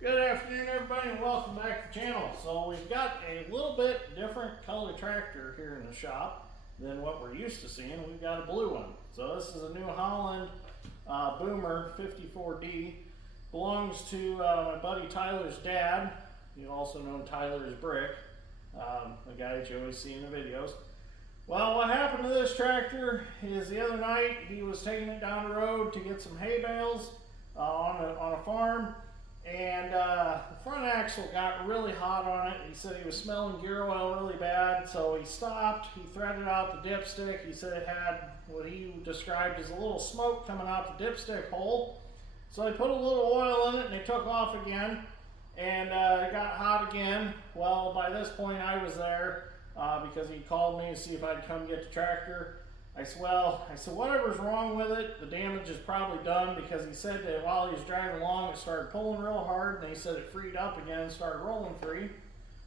Good afternoon, everybody, and welcome back to the channel. So we've got a little bit different color tractor here in the shop than what we're used to seeing. We've got a blue one. So this is a Newholland Boomer 54D. Belongs to my buddy Tyler's dad. You also know Tyler as Brick, the guy that you always see in the videos. Well, what happened to this tractor is the other night he was taking it down the road to get some hay bales on a farm. And the front axle got really hot on it. He said he was smelling gear oil really bad, so he stopped. He threaded out the dipstick. He said it had what he described as a little smoke coming out the dipstick hole. So they put a little oil in it and they took off again, and it got hot again. Well, by this point I was there because he called me to see if I'd come get the tractor. I said, whatever's wrong with it, the damage is probably done, because he said that while he was driving along, it started pulling real hard, and he said it freed up again and started rolling free.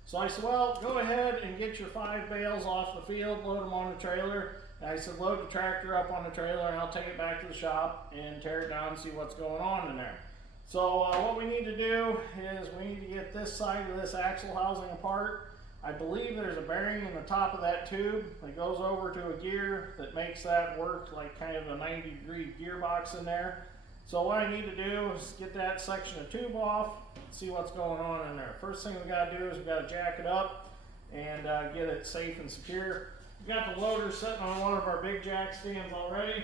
So I said, well, go ahead and get your 5 bales off the field, load them on the trailer. And I said, load the tractor up on the trailer, and I'll take it back to the shop and tear it down and see what's going on in there. So what we need to do is we need to get this side of this axle housing apart. I believe there's a bearing in the top of that tube that goes over to a gear that makes that work like kind of a 90-degree gearbox in there. So what I need to do is get that section of tube off, see what's going on in there. First thing we got to do is we got to jack it up and get it safe and secure. We got the loader sitting on one of our big jack stands already.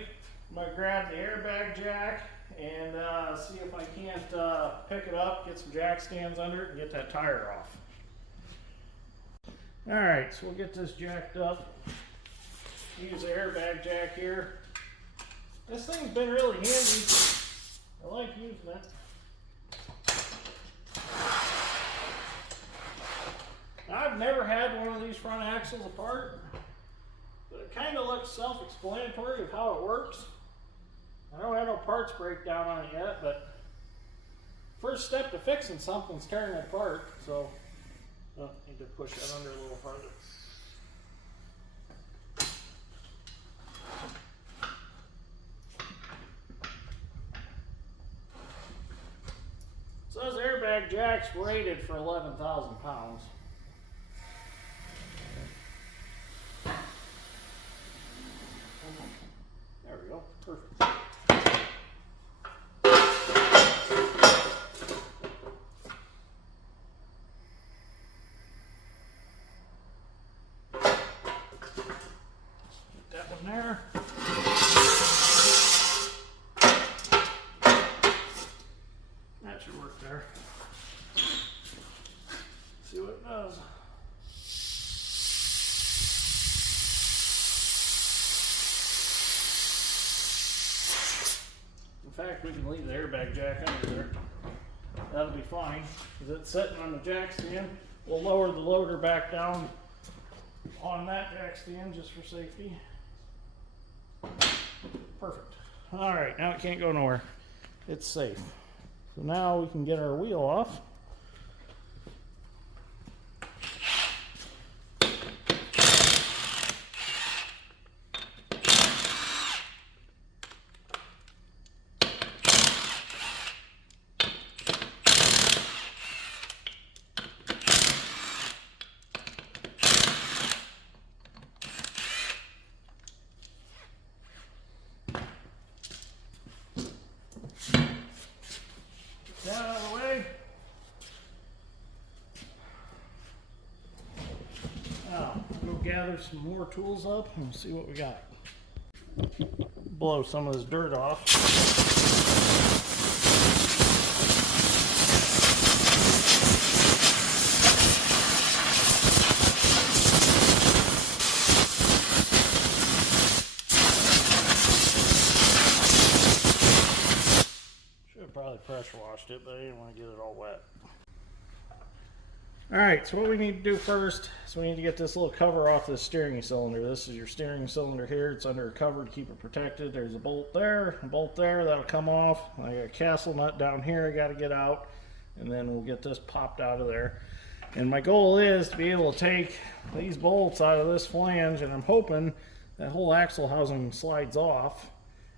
I'm going to grab the Airbag Jack and see if I can't pick it up, get some jack stands under it, and get that tire off. Alright, so we'll get this jacked up. Use the Airbag Jack here. This thing's been really handy. I like using it. I've never had one of these front axles apart, but it kind of looks self-explanatory of how it works. I don't have no parts breakdown on it yet, but first step to fixing something's tearing it apart, so need to push that under a little farther. So this Airbag Jack's rated for 11,000 pounds. There we go, perfect. There. That should work there. See what it does. In fact, we can leave the Airbag Jack under there. That'll be fine, because it's sitting on the jack stand. We'll lower the loader back down on that jack stand just for safety. Perfect. Alright, now it can't go nowhere. It's safe. So now we can get our wheel off. That out of the way. Now, we'll go gather some more tools up and see what we got. Blow some of this dirt off. Probably pressure washed it, but I didn't want to get it all wet. Alright, so what we need to do first is we need to get this little cover off this steering cylinder. This is your steering cylinder here. It's under a cover to keep it protected. There's a bolt there, that'll come off. I got a castle nut down here I got to get out, and then we'll get this popped out of there. And my goal is to be able to take these bolts out of this flange, and I'm hoping that whole axle housing slides off,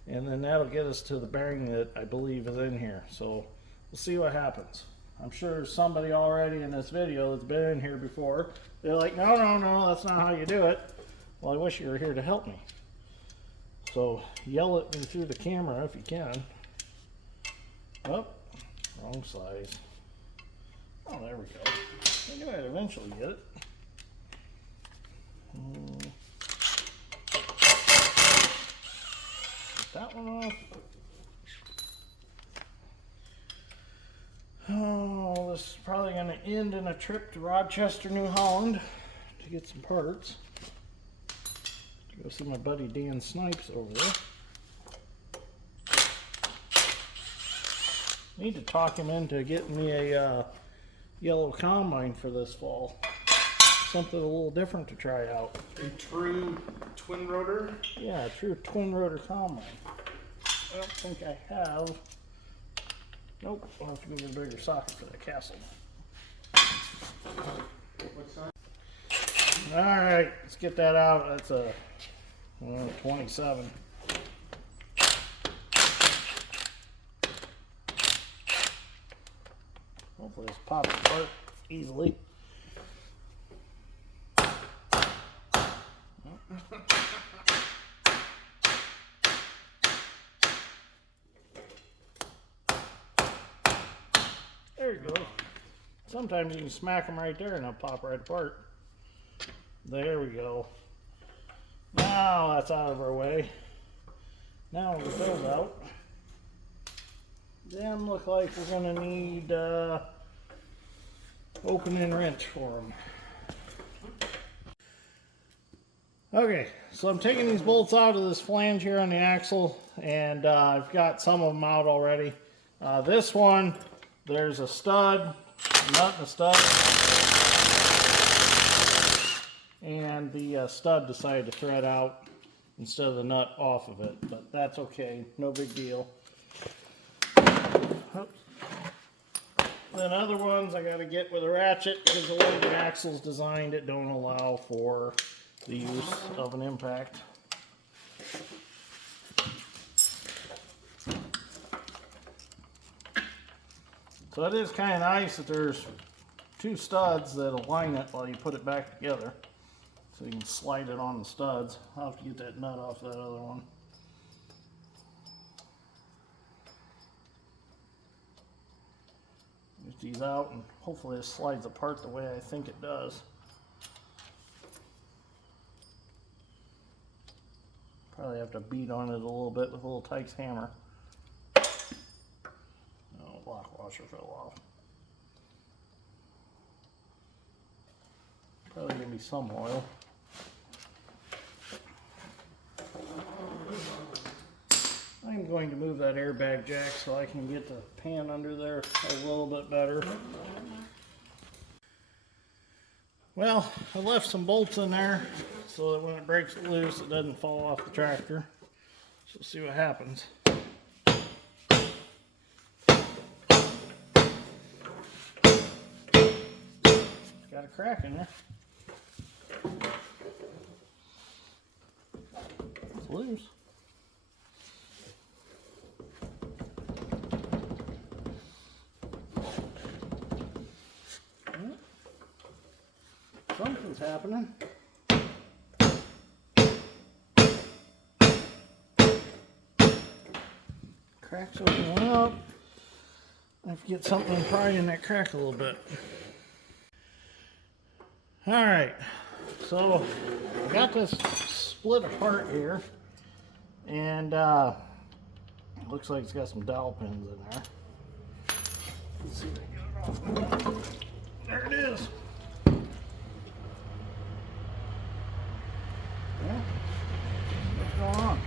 and then that'll get us to the bearing that I believe is in here. So we'll see what happens. I'm sure there's somebody already in this video that's been in here before. They're like, no, no, no, that's not how you do it. Well, I wish you were here to help me. So yell at me through the camera if you can. Oh, wrong size. Oh, there we go. I knew I'd eventually get it. Get that one off. Oh, this is probably going to end in a trip to Rochester, Newholland to get some parts. Go see my buddy Dan Snipes over there. Need to talk him into getting me a yellow combine for this fall. Something a little different to try out. A true twin rotor? Yeah, a true twin rotor combine. I don't think I have. Nope, I'll have to move a bigger socket for the castle. What's that? Alright, let's get that out. That's a 27. Hopefully this pops apart easily. There you go. Sometimes you can smack them right there and they'll pop right apart. There we go. Now that's out of our way. Now we'll get those out. Them look like we're going to need opening wrench for them. Okay, so I'm taking these bolts out of this flange here on the axle, and I've got some of them out already. This one, there's a stud, a nut and a stud, and the stud decided to thread out instead of the nut off of it, but that's okay, no big deal. Then other ones I got to get with a ratchet because the way the axle's designed, it don't allow for the use of an impact. So it is kind of nice that there's two studs that align it while you put it back together. So you can slide it on the studs. I'll have to get that nut off that other one. Get these out and hopefully it slides apart the way I think it does. Probably have to beat on it a little bit with a little Tyke's hammer. Oh, lock washer fell off. Probably gonna be some oil. I'm going to move that airbag jack so I can get the pan under there a little bit better. Well, I left some bolts in there so that when it breaks loose it doesn't fall off the tractor. So see what happens. Got a crack in there. It's loose. Something's happening. Crack's opening up. I have to get something pry in that crack a little bit. Alright, so I got this split apart here, and it looks like it's got some dowel pins in there. Let's see if I can get it off. There it is. Yeah. What's going on?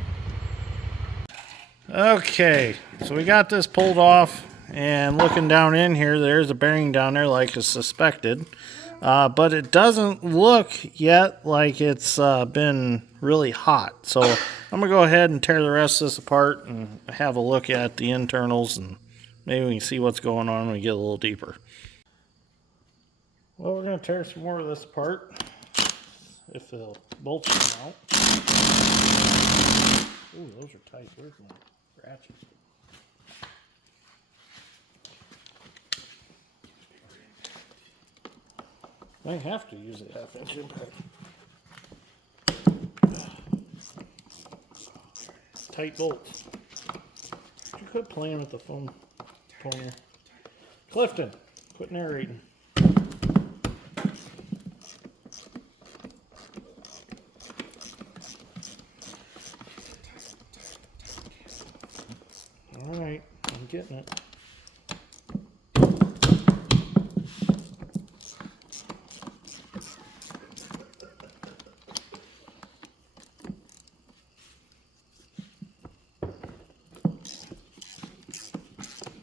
Okay, so we got this pulled off, and looking down in here, there's a bearing down there like I suspected. But it doesn't look yet like it's been really hot. So I'm going to go ahead and tear the rest of this apart and have a look at the internals, and maybe we can see what's going on when we get a little deeper. Well, we're going to tear some more of this apart if the bolts come out. Ooh, those are tight. Where's my ratchets? I have to use a 1/2 inch impact. Tight bolts. You quit playing with the phone pointer. Clifton, quit narrating. Alright, I'm getting it.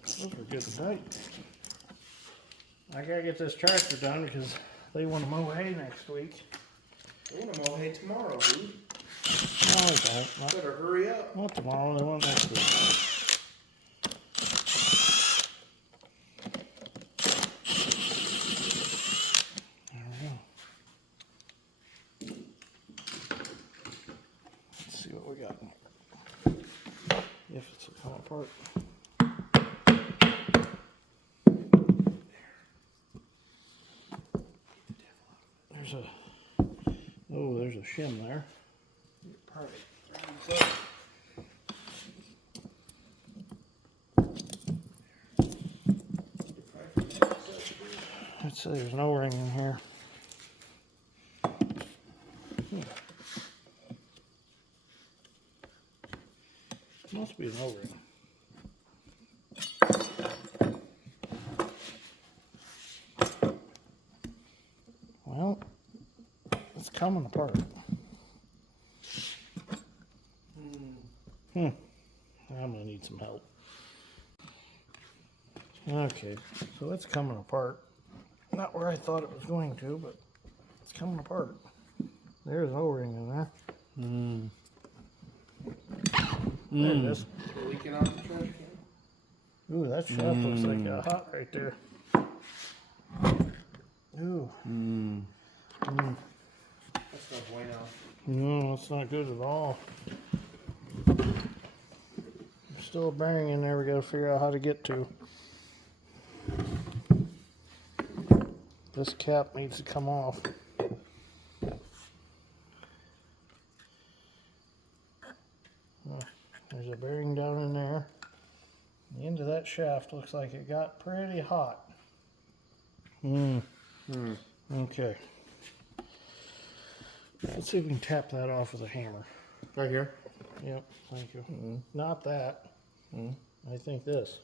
Those are good and tight. I gotta get this tractor done because they want to mow hay next week. They want to mow hay tomorrow, dude. No, they don't. Not, Better hurry up. not tomorrow, they want next week. There we go. Let's see what we got in here. If it's a come apart. There's a, oh, there's a shim there. Perfect. I'd say there's an O-ring in here. Must be an O-ring. Well, it's coming apart. I'm gonna need some help. Okay, so it's coming apart. Not where I thought it was going to, but it's coming apart. There's an O-ring in there. There it is. Leaking out the trash can. Ooh, that shaft looks like a hot right there. Ooh. That's no bueno. No, it's not good at all. There's still a bearing in there we gotta figure out how to get to. This cap needs to come off. There's a bearing down in there. The end of that shaft looks like it got pretty hot. Okay. Let's see if we can tap that off with a hammer. Right here. Yep, thank you. Not that. I think this.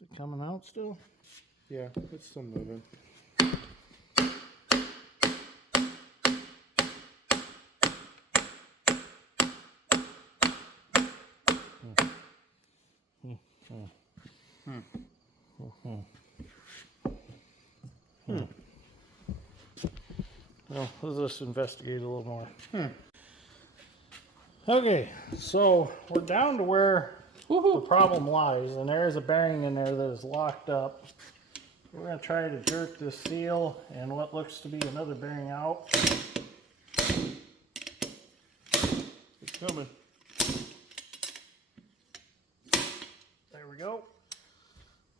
Is it coming out still? Yeah, it's still moving. Well, let's just investigate a little more. Okay, so we're down to where the problem lies, and there is a bearing in there that is locked up. We're going to try to jerk this seal and what looks to be another bearing out. It's coming. There we go.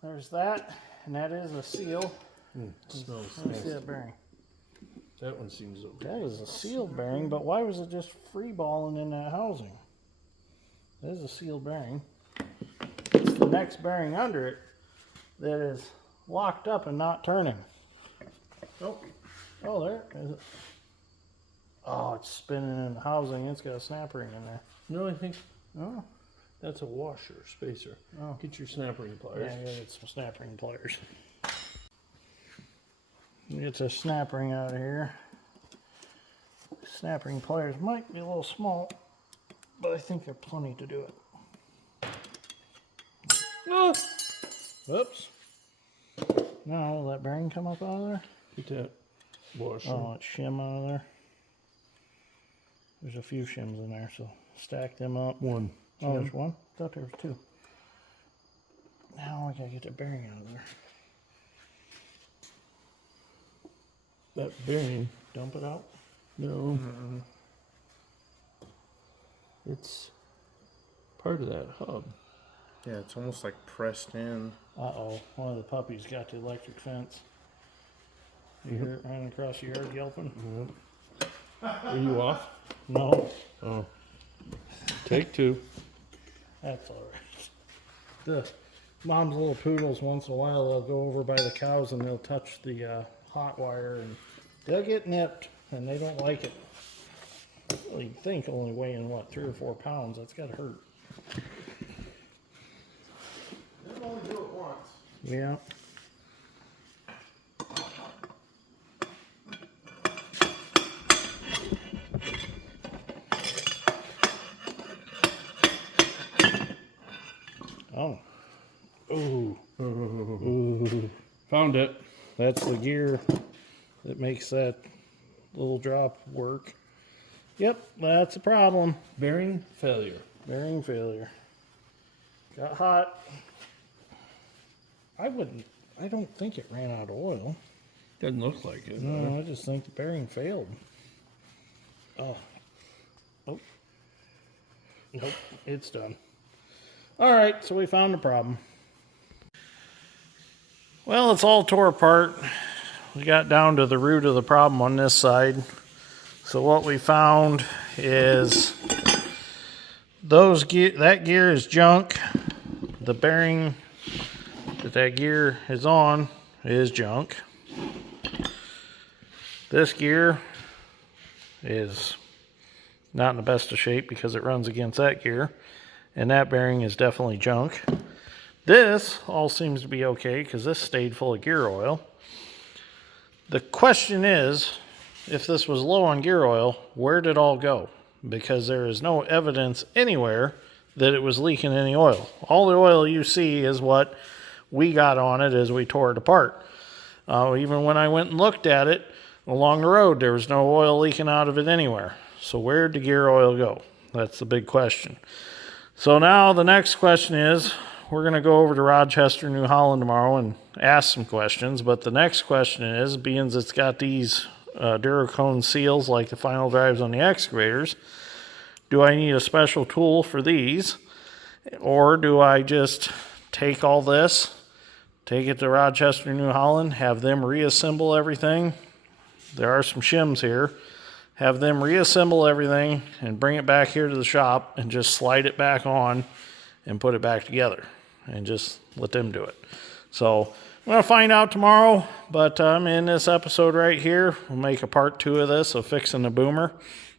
There's that, and that is a seal. Smells Let me see nasty. that bearing. That one seems okay. That is a sealed bearing, but why was it just free balling in that housing? That is a sealed bearing. It's the next bearing under it that is locked up and not turning. Oh, there is it. Oh, it's spinning in the housing. It's got a snap ring in there. No, I think Oh, that's a washer, spacer. Oh. Get your snap ring yeah, pliers. I gotta get some snap ring pliers. Get the snap ring out of here. Snap ring pliers might be a little small, but I think they're plenty to do it. Ah! Oops. Now, will that bearing come up out of there? Get that washer. Oh, it's shim out of there. There's a few shims in there, so stack them up. One. Oh, there's one? I thought there was two. Now I gotta get the bearing out of there. That bearing, Dump it out. no. It's part of that hub. Yeah, it's almost like pressed in. Uh-oh, one of the puppies got the electric fence. You hear it running across the yard yelping? Are you off? No, Oh. Take two. that's all right. The mom's little poodles, once in a while, they'll go over by the cows and they'll touch the hot wire and they'll get nipped and they don't like it. Well, you'd think only weighing, what, 3 or 4 pounds, that's gotta hurt. They'll only do it once. Yeah. Oh. Ooh. Ooh. Found it. That's the gear that makes that little drop work. Yep, that's a problem. Bearing failure. Bearing failure. Got hot. I don't think it ran out of oil. Doesn't look like it. No, I just think the bearing failed. Oh. Oh. Nope, it's done. All right, so we found the problem. Well, it's all tore apart. We got down to the root of the problem on this side. So what we found is that gear is junk. The bearing that gear is on is junk. This gear is not in the best of shape because it runs against that gear. And that bearing is definitely junk. This all seems to be okay because this stayed full of gear oil. The question is, if this was low on gear oil, where did it all go? Because there is no evidence anywhere that it was leaking any oil. All the oil you see is what we got on it as we tore it apart. Even when I went and looked at it along the road, there was no oil leaking out of it anywhere. So where did the gear oil go? That's the big question. So now the next question is, we're going to go over to Rochester, Newholland tomorrow and ask some questions. But the next question is, being it's got these Duracone seals like the final drives on the excavators, do I need a special tool for these? Or do I just take all this, take it to Rochester, Newholland, have them reassemble everything? There are some shims here. Have them reassemble everything and bring it back here to the shop and just slide it back on and put it back together and just let them do it. So I'm going to find out tomorrow, but in this episode right here, we'll make a part 2 of this of fixing the boomer.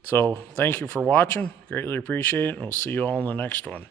So thank you for watching. Greatly appreciate it, and we'll see you all in the next one.